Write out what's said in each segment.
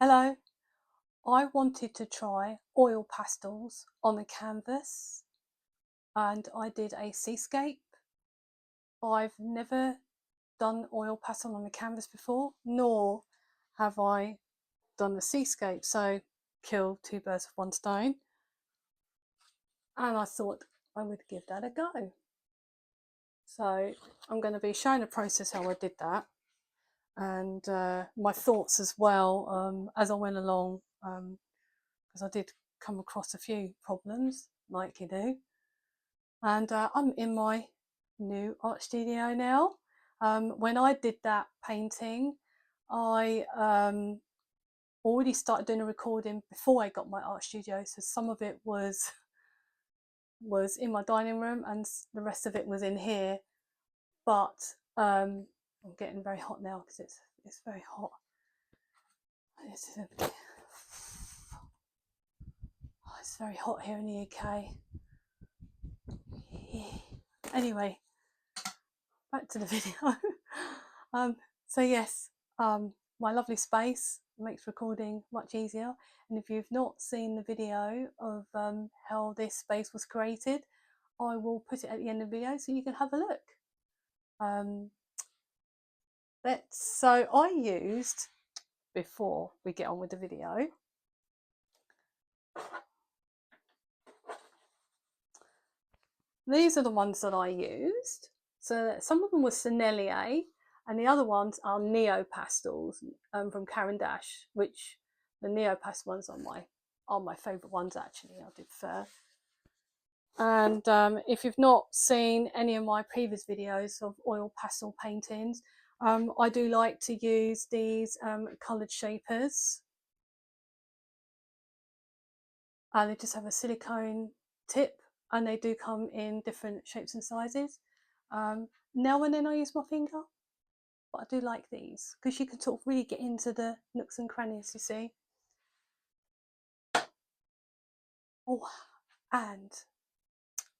Hello, I wanted to try oil pastels on a canvas and I did a seascape. I've never done oil pastel on a canvas before, nor have I done the seascape, so kill two birds with one stone. And I thought I would give that a go. So I'm going to be showing the process how I did that and my thoughts as well as I went along, because I did come across a few problems like you do. And I'm in my new art studio now. When I did that painting, I already started doing a recording before I got my art studio, so some of it was in my dining room and the rest of it was in here. But I'm getting very hot now because it's very hot. It's very hot here in the UK. Anyway, back to the video. So yes, my lovely space makes recording much easier. And if you've not seen the video of how this space was created, I will put it at the end of the video so you can have a look. So I used, before we get on with the video, these are the ones that I used. So some of them were Sennelier and the other ones are NeoPastels from Caran, which the NeoPastel ones are my favourite ones actually, I do prefer. And if you've not seen any of my previous videos of oil pastel paintings, I do like to use these coloured shapers. And they just have a silicone tip and they do come in different shapes and sizes. Now and then I use my finger, but I do like these because you can sort of really get into the nooks and crannies, you see. Oh, and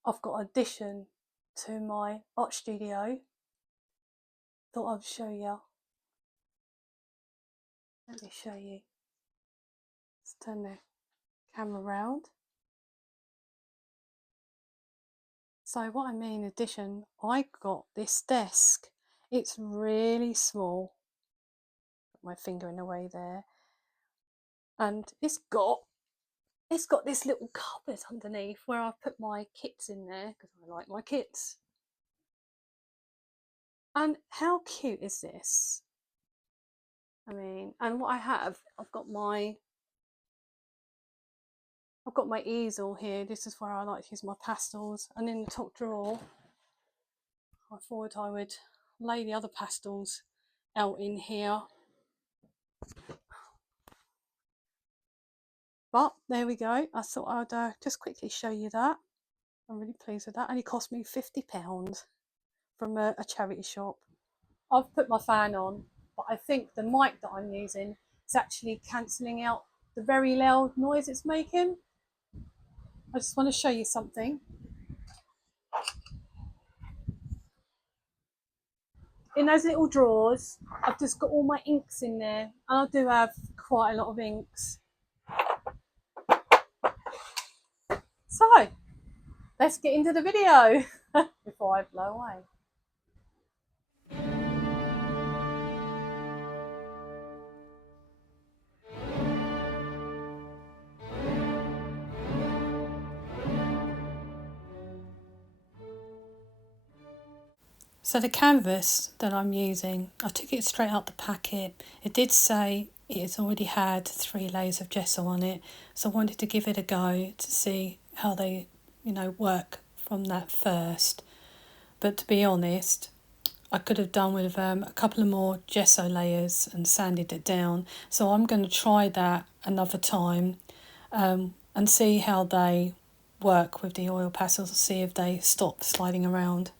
I've got an addition to my art studio. Thought I'd show you. Let me show you. Let's turn the camera around. So what I mean in addition, I got this desk. It's really small. Put my finger in the way there. And it's got this little cupboard underneath where I've put my kits in there because I like my kits. And how cute is this? I mean, and what I have, I've got my easel here. This is where I like to use my pastels. And in the top drawer, I thought I would lay the other pastels out in here. But there we go. I thought I'd just quickly show you that. I'm really pleased with that. And it cost me £50 from a charity shop. I've put my fan on, but I think the mic that I'm using is actually cancelling out the very loud noise it's making. I just want to show you something. In those little drawers, I've just got all my inks in there, and I do have quite a lot of inks. So, let's get into the video before I blow away. So the canvas that I'm using, I took it straight out the packet. It did say it's already had 3 layers of gesso on it, so I wanted to give it a go to see how they, work from that first. But to be honest, I could have done with a couple of more gesso layers and sanded it down. So I'm going to try that another time and see how they work with the oil pastels, see if they stop sliding around.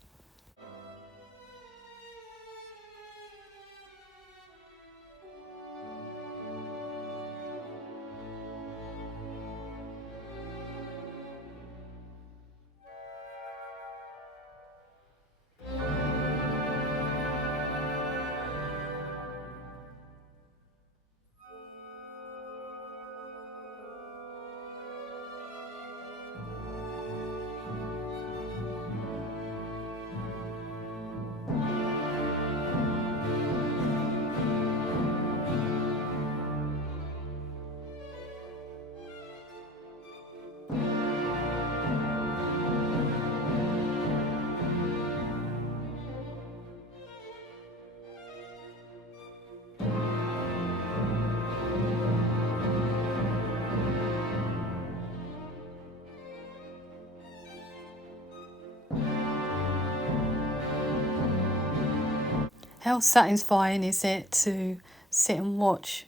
How satisfying is it to sit and watch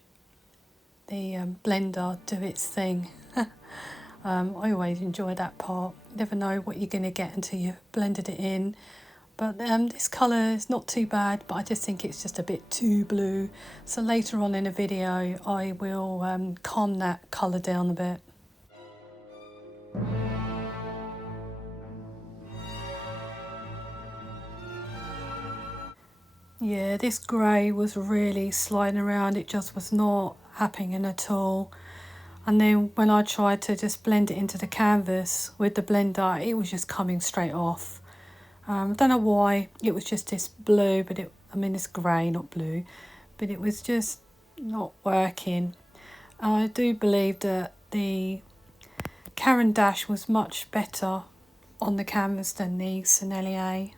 the blender do its thing? I always enjoy that part. You never know what you're going to get until you've blended it in. But this colour is not too bad, but I just think it's just a bit too blue. So later on in the video, I will calm that colour down a bit. Yeah, this grey was really sliding around. It just was not happening at all. And then when I tried to just blend it into the canvas with the blender, it was just coming straight off. I don't know why. It was just this blue, but it's grey, not blue. But it was just not working. I do believe that the Caran dash was much better on the canvas than the Sennelier.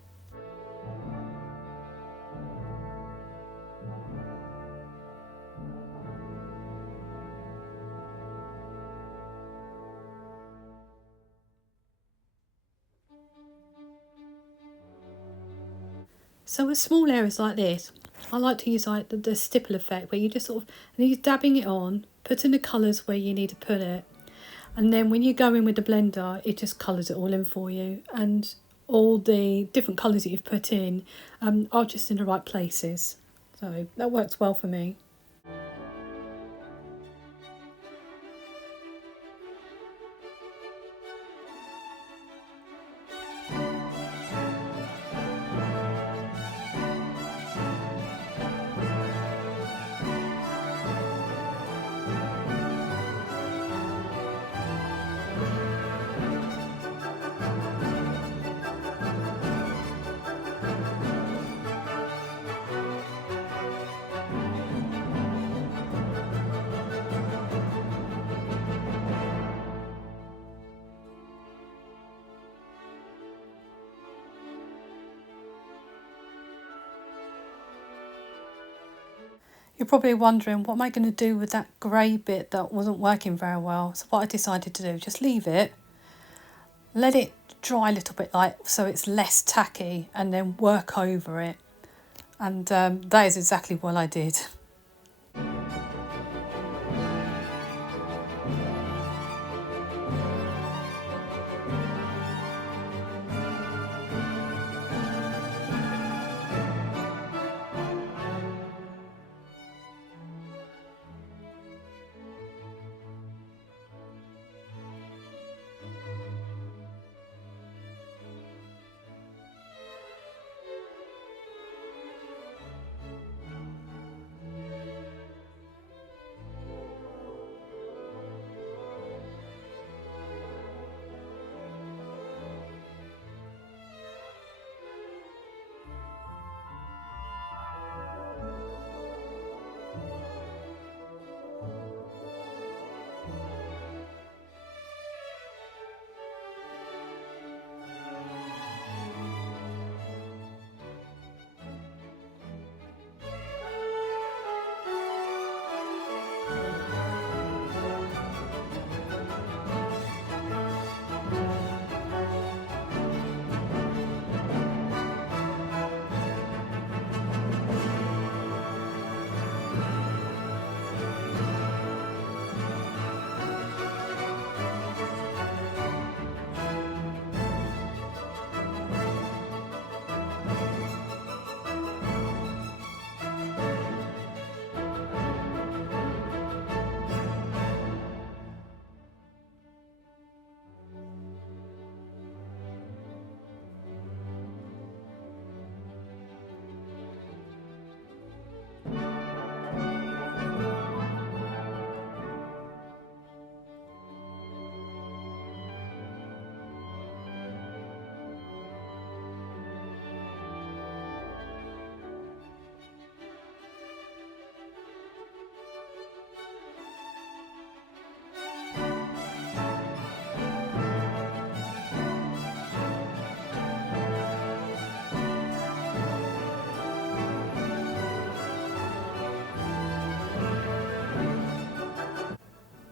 So with small areas like this, I like to use like the stipple effect, where you just sort of, and you're dabbing it on, putting the colours where you need to put it, and then when you go in with the blender, it just colours it all in for you, and all the different colours that you've put in are just in the right places. So that works well for me. You're probably wondering, what am I going to do with that grey bit that wasn't working very well? So what I decided to do, just leave it, let it dry a little bit, so it's less tacky, and then work over it. And that is exactly what I did.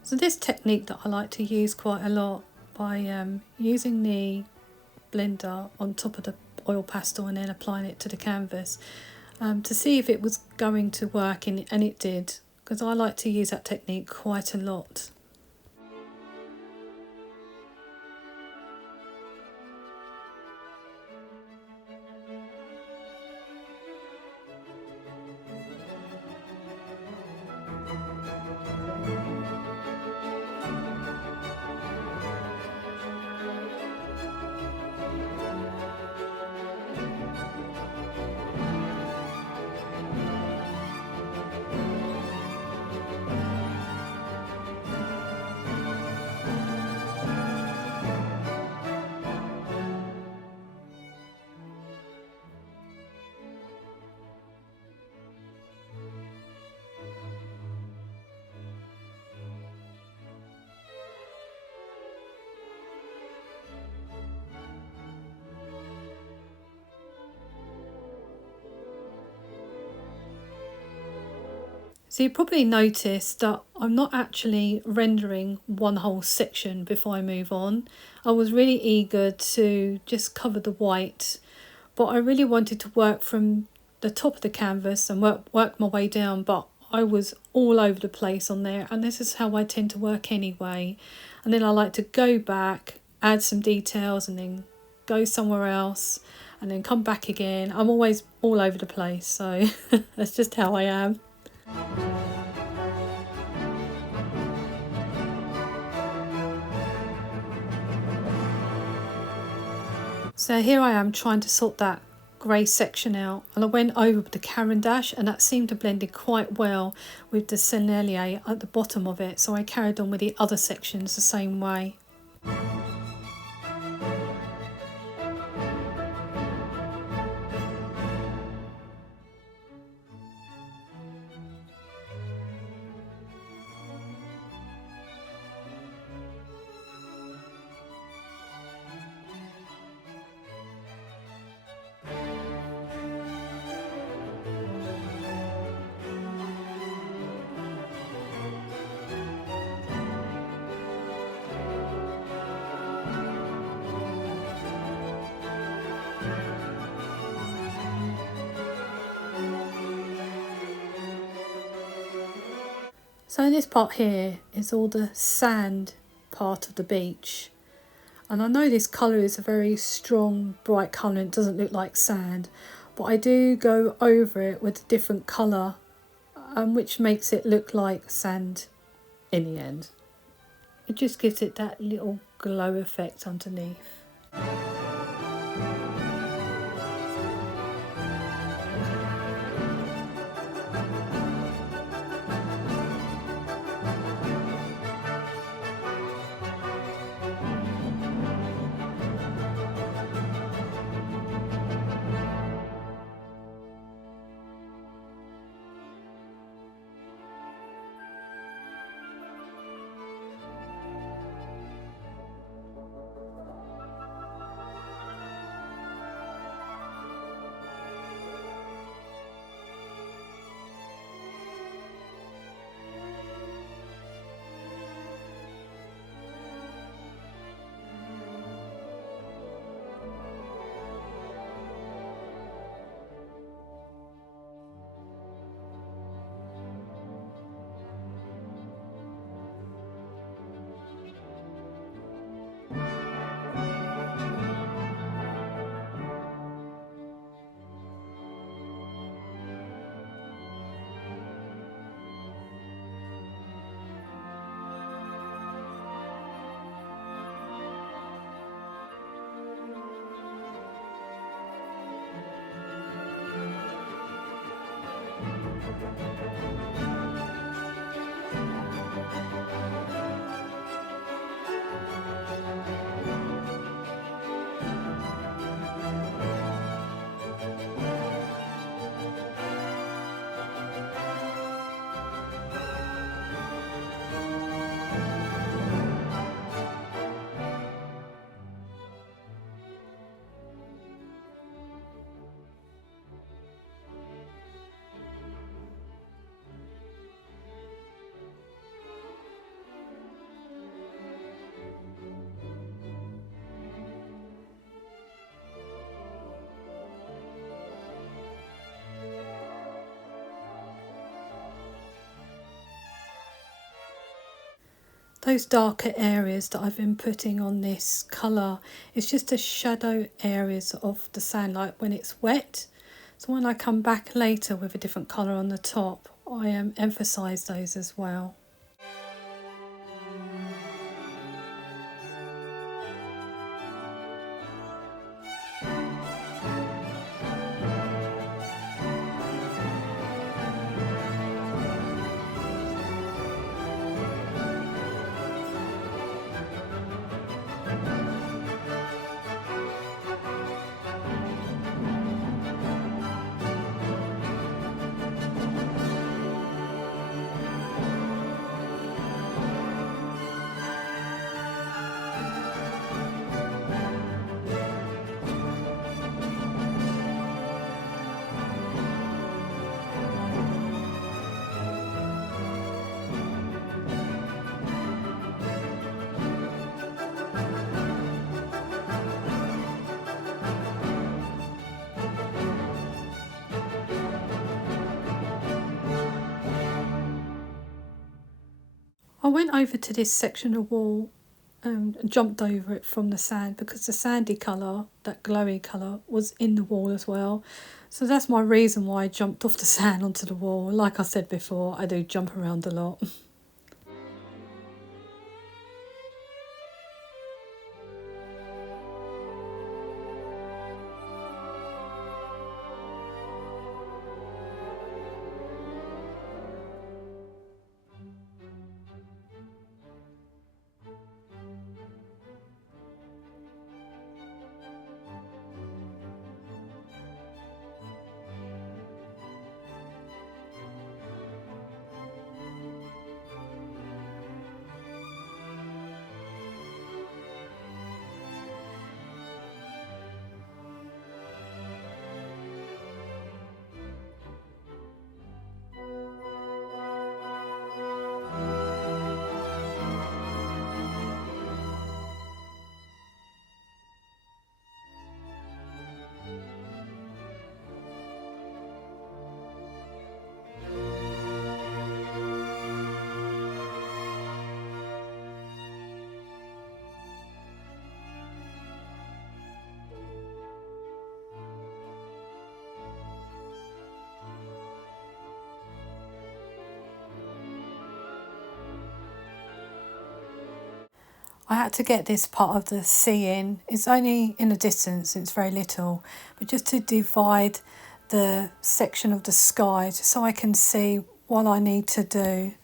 So this technique that I like to use quite a lot, by using the blender on top of the oil pastel and then applying it to the canvas, to see if it was going to work, and it did, because I like to use that technique quite a lot. So you probably noticed that I'm not actually rendering one whole section before I move on. I was really eager to just cover the white, but I really wanted to work from the top of the canvas and work my way down, but I was all over the place on there, and this is how I tend to work anyway. And then I like to go back, add some details, and then go somewhere else, and then come back again. I'm always all over the place, so that's just how I am. So here I am trying to sort that grey section out, and I went over with the Caran dash, and that seemed to blend in quite well with the Sennelier at the bottom of it, so I carried on with the other sections the same way. So in this part here is all the sand part of the beach. And I know this colour is a very strong, bright colour and it doesn't look like sand, but I do go over it with a different colour, which makes it look like sand in the end. It just gives it that little glow effect underneath. those darker areas that I've been putting on this colour, it's just the shadow areas of the sand, like when it's wet. So when I come back later with a different colour on the top, I emphasise those as well. I went over to this section of wall and jumped over it from the sand because the sandy colour, that glowy colour, was in the wall as well. So that's my reason why I jumped off the sand onto the wall. Like I said before, I do jump around a lot. I had to get this part of the sea in. It's only in the distance, it's very little, but just to divide the section of the sky just so I can see what I need to do.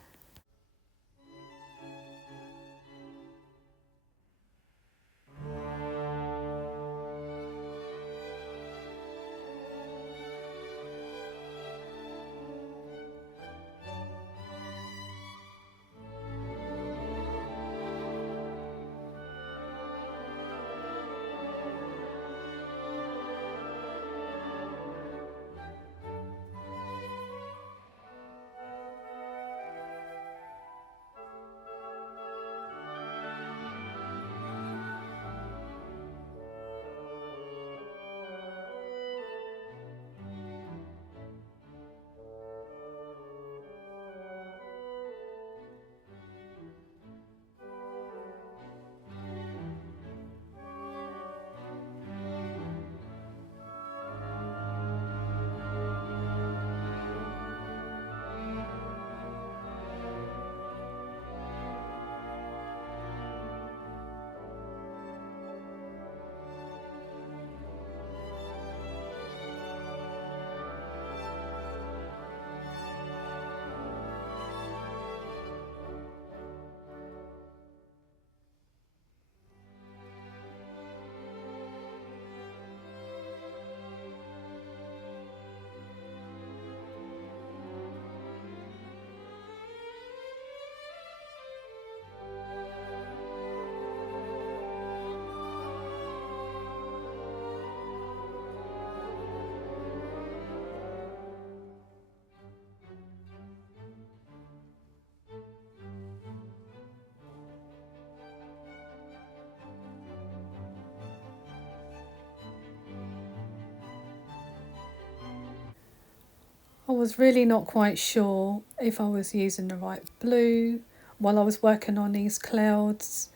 I was really not quite sure if I was using the right blue while I was working on these clouds.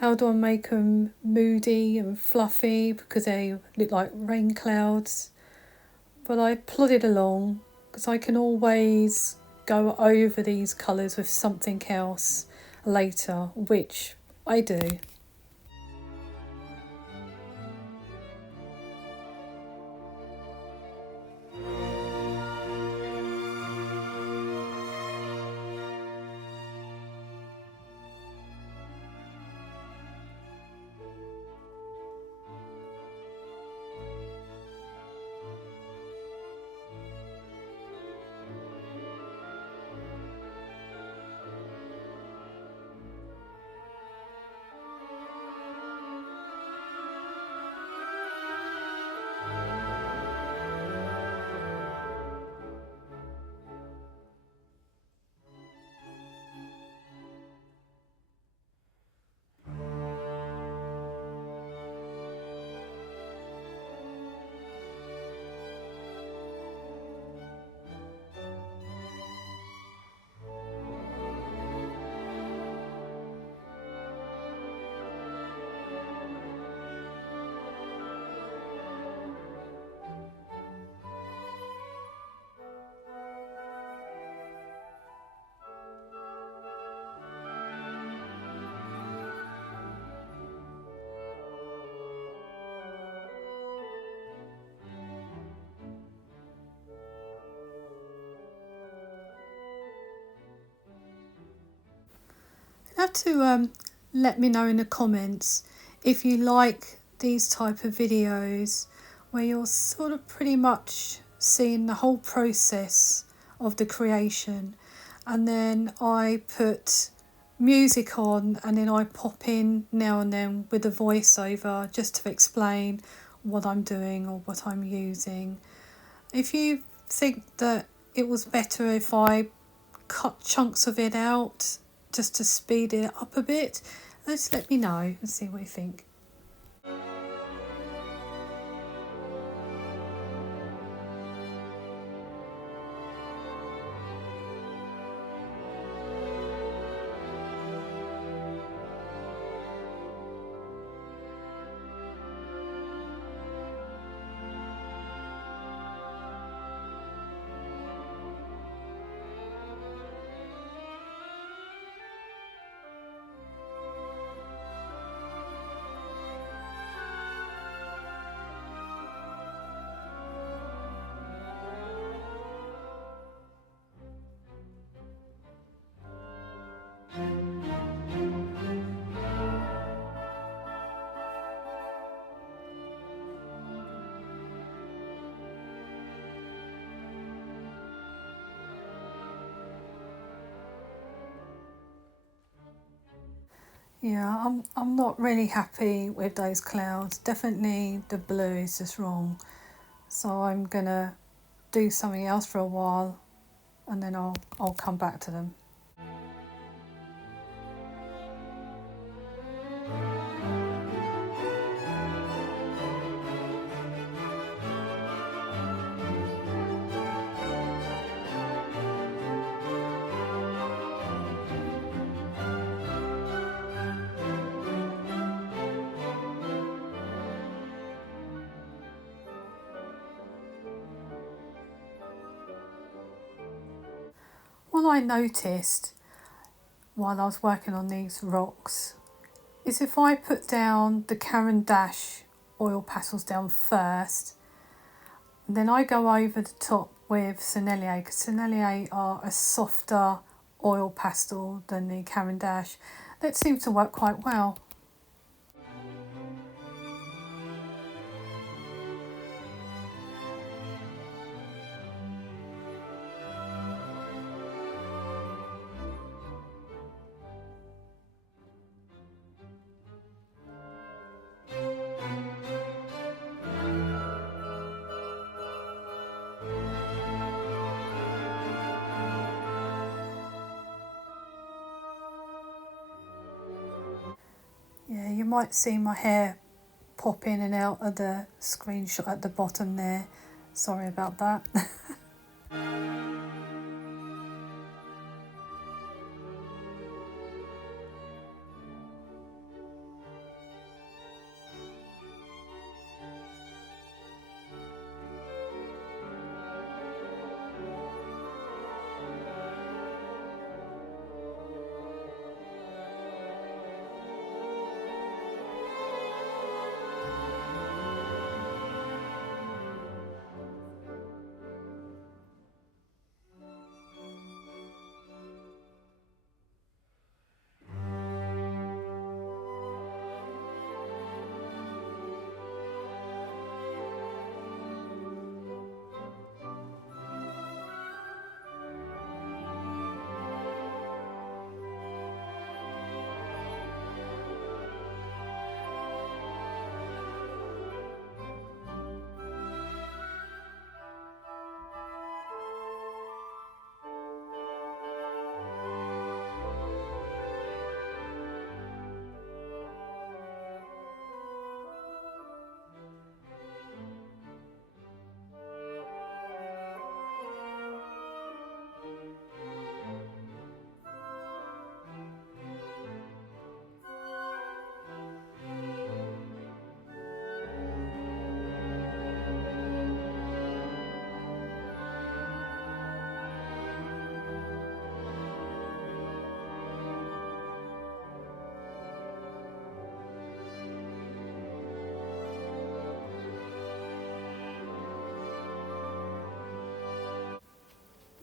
How do I make them moody and fluffy because they look like rain clouds? But I plodded along because I can always go over these colours with something else later, which I do. You have to let me know in the comments if you like these type of videos where you're sort of pretty much seeing the whole process of the creation, and then I put music on and then I pop in now and then with a voiceover just to explain what I'm doing or what I'm using. If you think that it was better if I cut chunks of it out just to speed it up a bit, just let me know and see what you think. Yeah, I'm not really happy with those clouds. Definitely the blue is just wrong. So I'm gonna do something else for a while and then I'll come back to them. What I noticed while I was working on these rocks is if I put down the Caran oil pastels down first, and then I go over the top with Sennelier, because Sennelier are a softer oil pastel than the Caran, that seems to work quite well. Yeah, you might see my hair pop in and out of the screenshot at the bottom there. Sorry about that.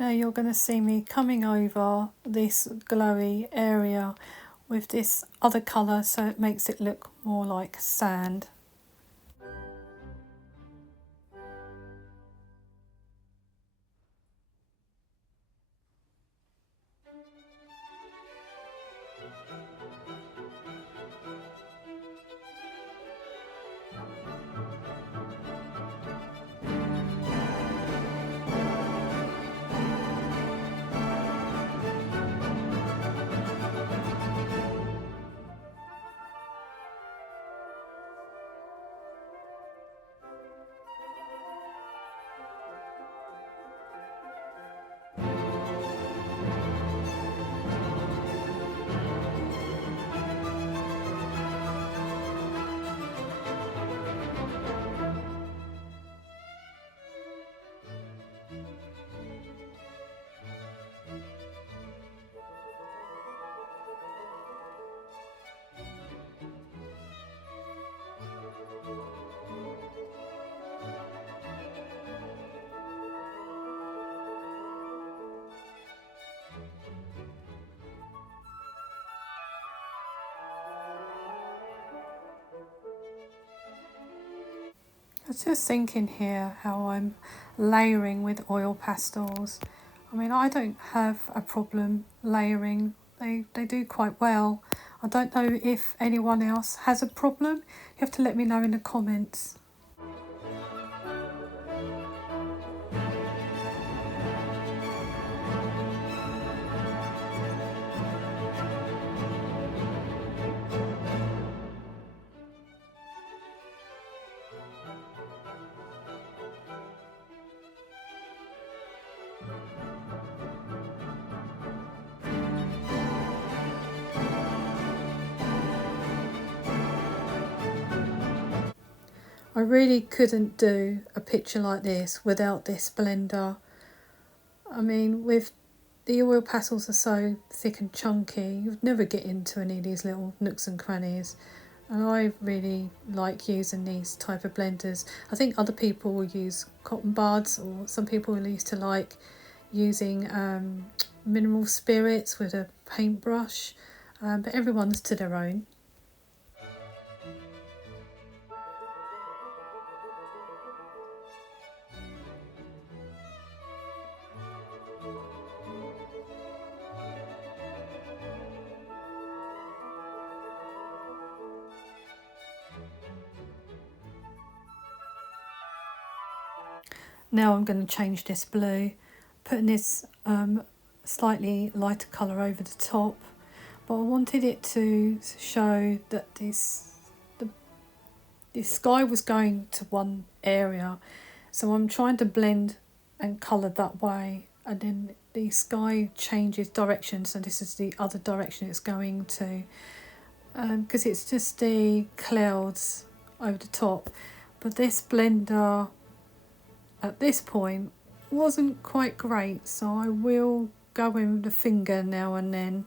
Now you're going to see me coming over this glowy area with this other colour, so it makes it look more like sand. I was just thinking here how I'm layering with oil pastels. I mean, I don't have a problem layering. They do quite well. I don't know if anyone else has a problem. You have to let me know in the comments. I really couldn't do a picture like this without this blender. I mean, with the oil pastels are so thick and chunky, you'd never get into any of these little nooks and crannies. And I really like using these type of blenders. I think other people will use cotton buds, or some people used to like using mineral spirits with a paintbrush, but everyone's to their own. Now I'm going to change this blue, putting this slightly lighter colour over the top, but I wanted it to show that this sky was going to one area, so I'm trying to blend and colour that way, and then the sky changes direction, so this is the other direction it's going to, because it's just the clouds over the top. But this blender at this point wasn't quite great, so I will go in with the finger now and then.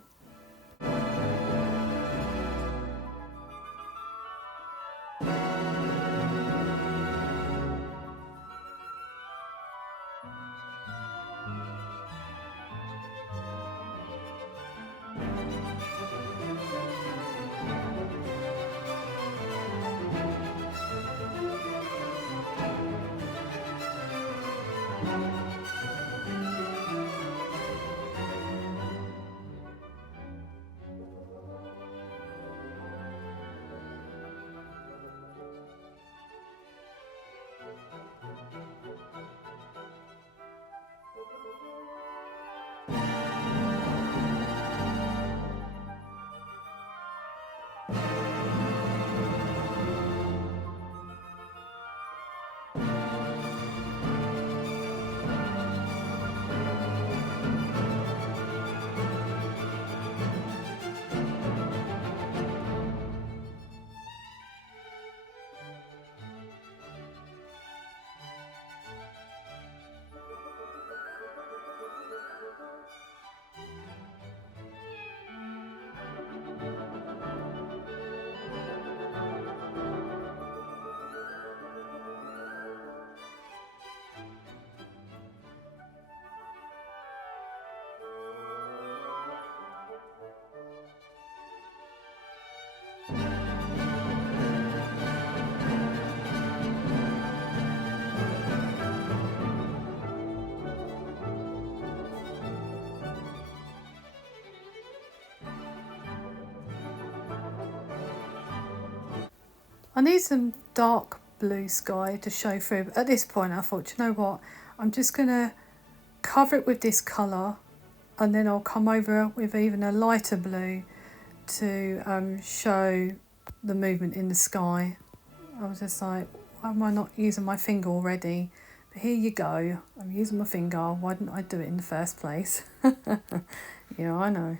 I need some dark blue sky to show through. At this point I thought, you know what, I'm just going to cover it with this colour, and then I'll come over with even a lighter blue to show the movement in the sky. I was just like, why am I not using my finger already? But here you go, I'm using my finger, why didn't I do it in the first place? Yeah, I know.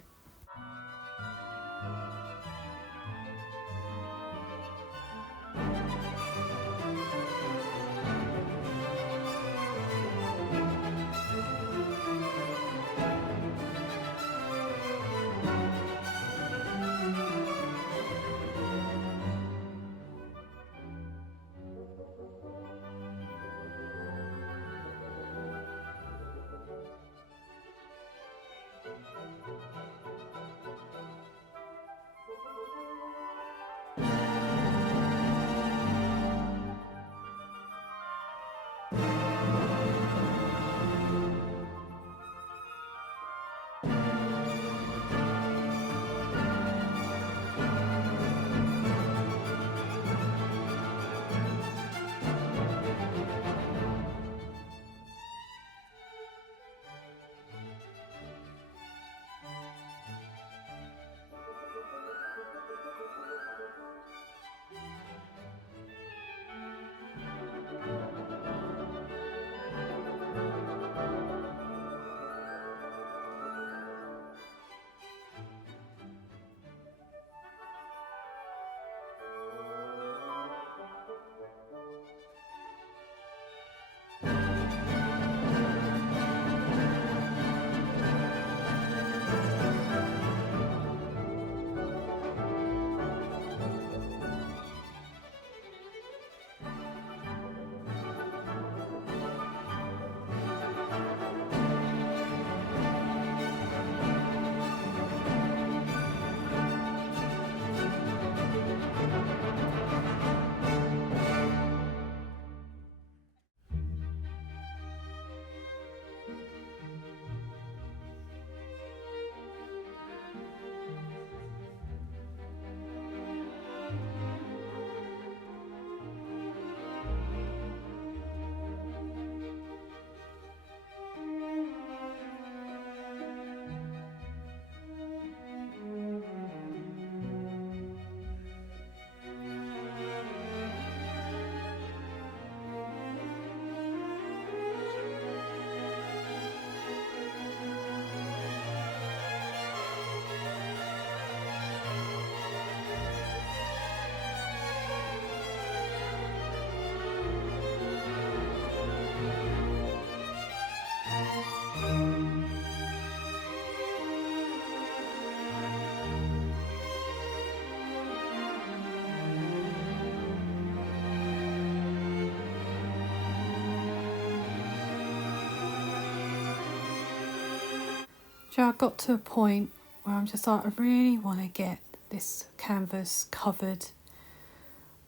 So I got to a point where I'm just like, I really want to get this canvas covered.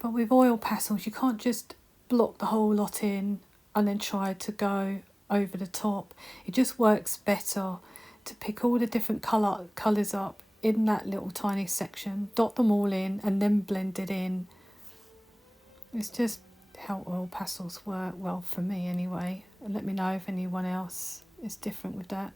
But with oil pastels, you can't just block the whole lot in and then try to go over the top. It just works better to pick all the different colours up in that little tiny section, dot them all in and then blend it in. It's just how oil pastels work, well for me anyway. And let me know if anyone else is different with that.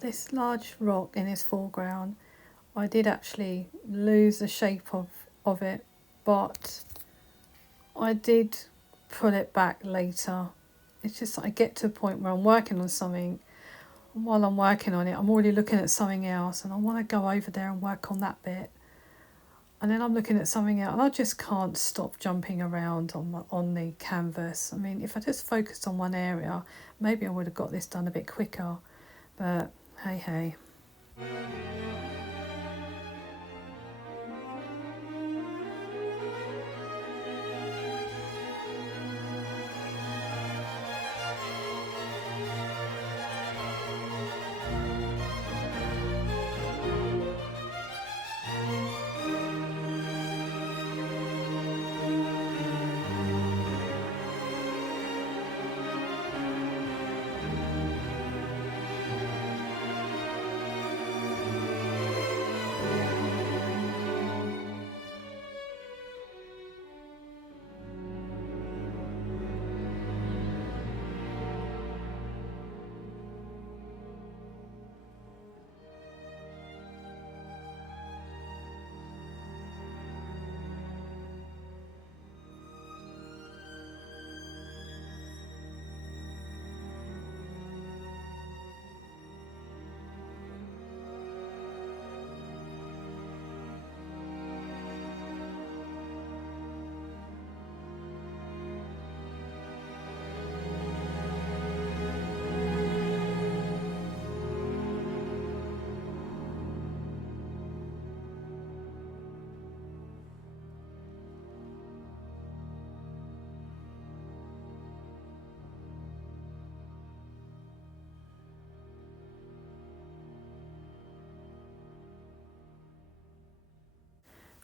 this large rock in this foreground, I did actually lose the shape of it, but I did pull it back later. It's just I get to a point where I'm working on something, and while I'm working on it, I'm already looking at something else, and I want to go over there and work on that bit. And then I'm looking at something else, and I just can't stop jumping around on the canvas. I mean, if I just focused on one area, maybe I would have got this done a bit quicker. But hey, hey.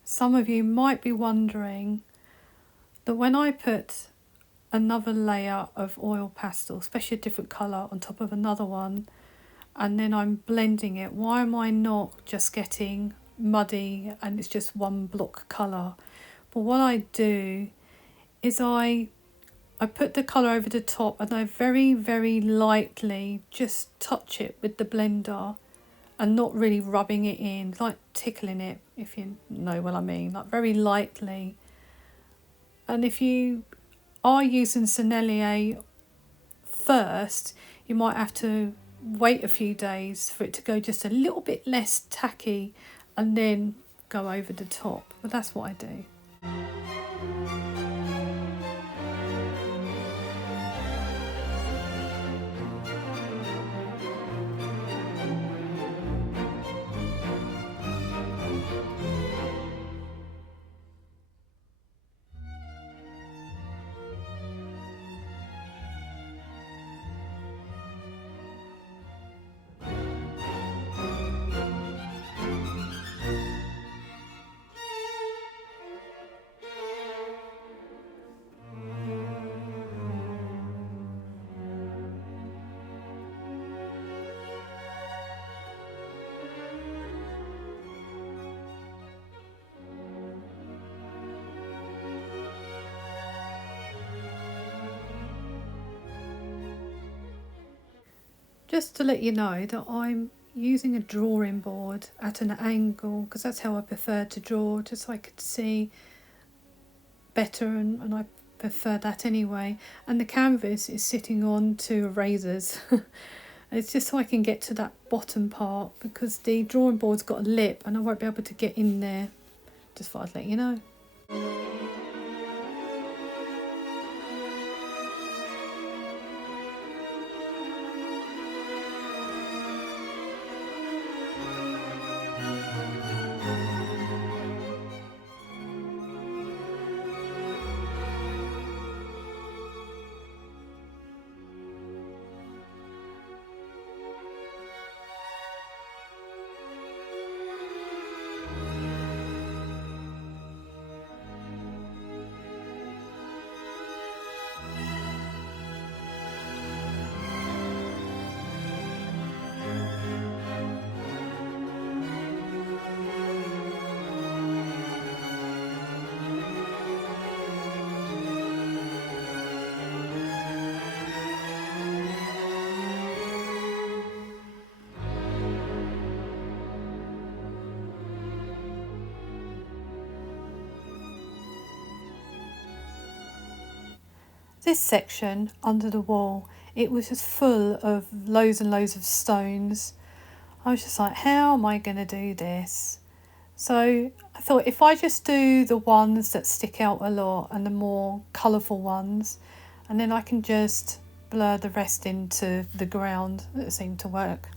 Some of you might be wondering that when I put another layer of oil pastel, especially a different colour, on top of another one, and then I'm blending it, why am I not just getting muddy and it's just one block colour? But what I do is I put the colour over the top, and I very, very lightly just touch it with the blender, and not really rubbing it in, like tickling it, if you know what I mean, like very lightly. And if you are using Sennelier first, you might have to wait a few days for it to go just a little bit less tacky, and then go over the top. But that's what I do. Just to let you know that I'm using a drawing board at an angle, because that's how I prefer to draw, just so I could see better, and I prefer that anyway. And the canvas is sitting on two erasers. It's just so I can get to that bottom part, because the drawing board's got a lip and I won't be able to get in there. Just thought I'd let you know. This section under the wall, it was just full of loads and loads of stones. I was just like, how am I going to do this? So I thought if I just do the ones that stick out a lot and the more colourful ones, and then I can just blur the rest into the ground, that seemed to work.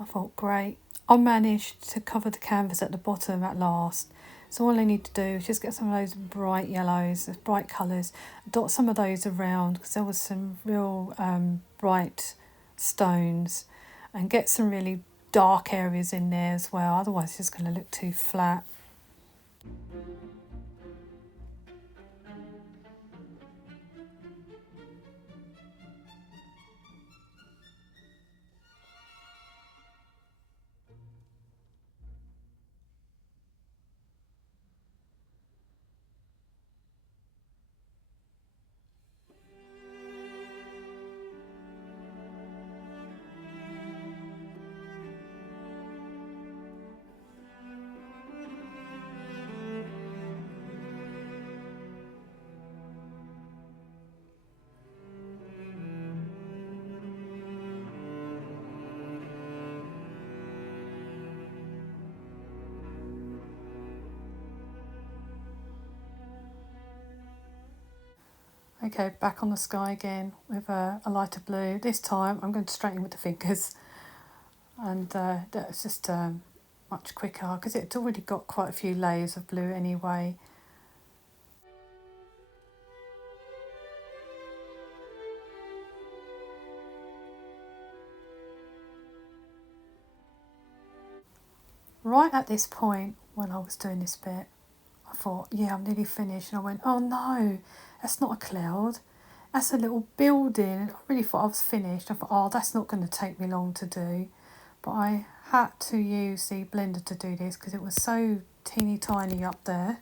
I thought, great, I managed to cover the canvas at the bottom at last. So all I need to do is just get some of those bright yellows, bright colours, dot some of those around because there was some real bright stones, and get some really dark areas in there as well, otherwise it's just going to look too flat. Okay, back on the sky again with a lighter blue. This time I'm going to straighten with the fingers, and that's just much quicker because it's already got quite a few layers of blue anyway. Right at this point, when I was doing this bit, I thought, yeah, I'm nearly finished. And I went, oh no, that's not a cloud. That's a little building. I really thought I was finished. I thought, oh, that's not going to take me long to do. But I had to use the blender to do this because it was so teeny tiny up there.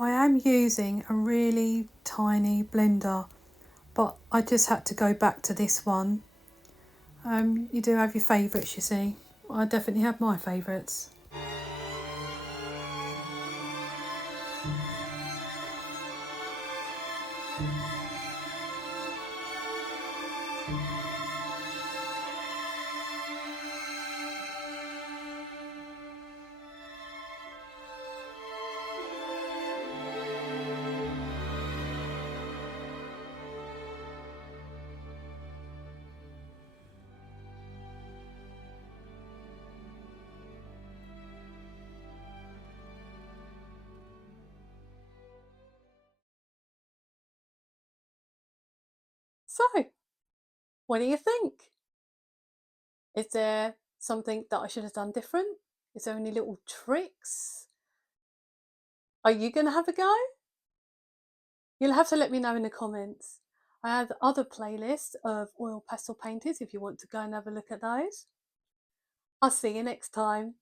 I am using a really tiny blender, but I just had to go back to this one. You do have your favourites, you see. I definitely have my favourites. So, what do you think? Is there something that I should have done different? Is there any little tricks? Are you going to have a go? You'll have to let me know in the comments. I have other playlists of oil pastel paintings if you want to go and have a look at those. I'll see you next time.